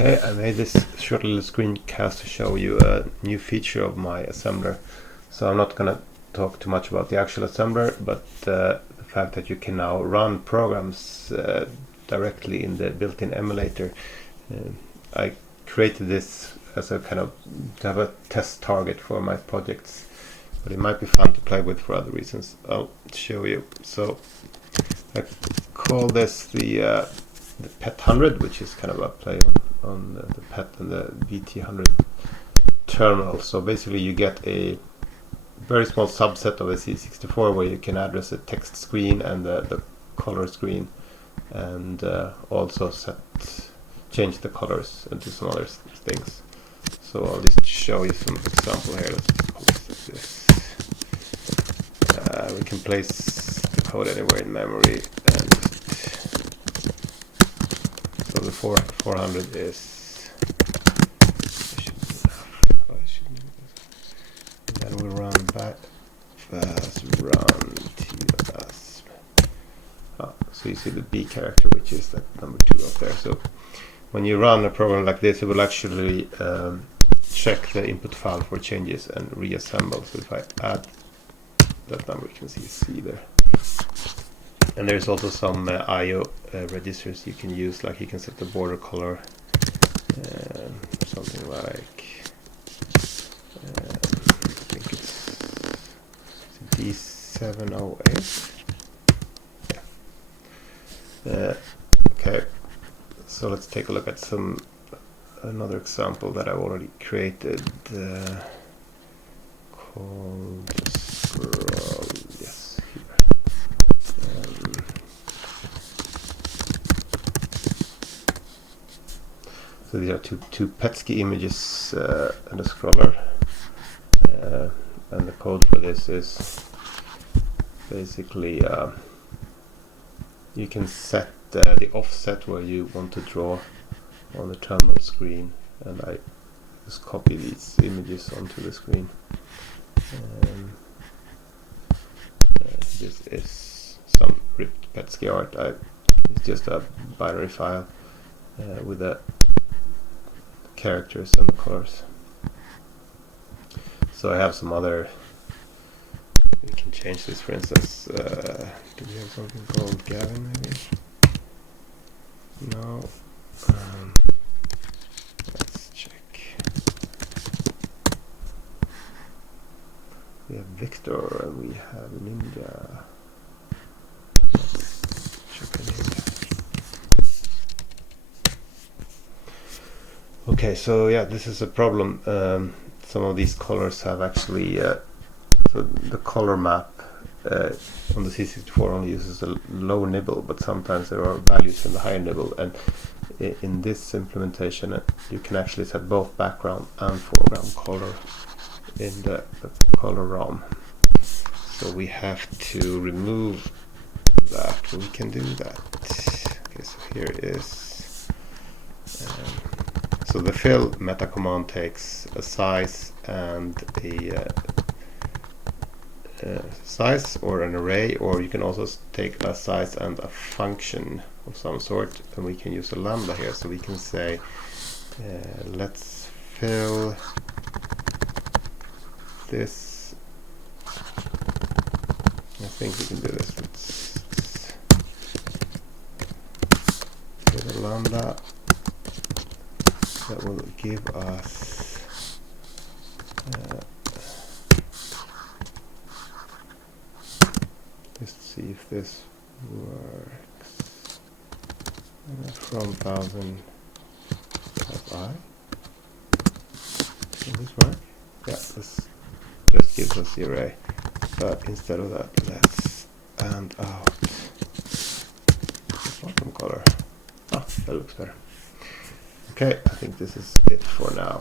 Okay, I made this short little screencast to show you a new feature of my assembler. So I'm not going to talk too much about the actual assembler, but the fact that you can now run programs directly in the built-in emulator. I created this as a kind of to have a test target for my projects, but it might be fun to play with for other reasons. I'll show you. So I call this the pet-100, which is kind of a play on the pet and the pet-100 terminal. So basically you get a very small subset of a C64 where you can address a text screen and the color screen, and also change the colors and do some other things. So I'll just show you some example here. Let's just place this. We can place the code anywhere in memory, and so the 400 is, and then we run back fast run TS. So you see the B character, which is that number 2 up there. So when you run a program like this, it will actually check the input file for changes and reassemble. So if I add that number, you can see C there. And there's also some I/O registers you can use, like you can set the border color, something like I think it's D708. Yeah. Okay, so let's take a look at another example that I've already created called scroll. Yes, here. So these are two Petsky images and a scroller, and the code for this is basically you can set the offset where you want to draw on the terminal screen, and I just copy these images onto the screen. This is some ripped Petsky art. It's just a binary file with the characters and the colors. So I have some other. We can change this, for instance. Do we have something called Gavin, maybe? No. Let's check. We have Victor and we have Ninja. Let's check the Ninja. Okay, so yeah, this is a problem. Some of these colors have actually so the color map on the C64 only uses a low nibble, but sometimes there are values in the higher nibble, and in this implementation you can actually set both background and foreground color in the color ROM. So we have to remove that. We can do that. Okay, so here is so the fill meta command takes a size and a size or an array, or you can also take a size and a function of some sort, and we can use a lambda here. So we can say let's fill this. I think we can do this. Let's get a lambda that will give us just see if this works. From 1000 I. Does this work? Yeah, this just gives us the array. But instead of that, let's stand out the bottom color. Ah, that looks better. Okay, I think this is it for now.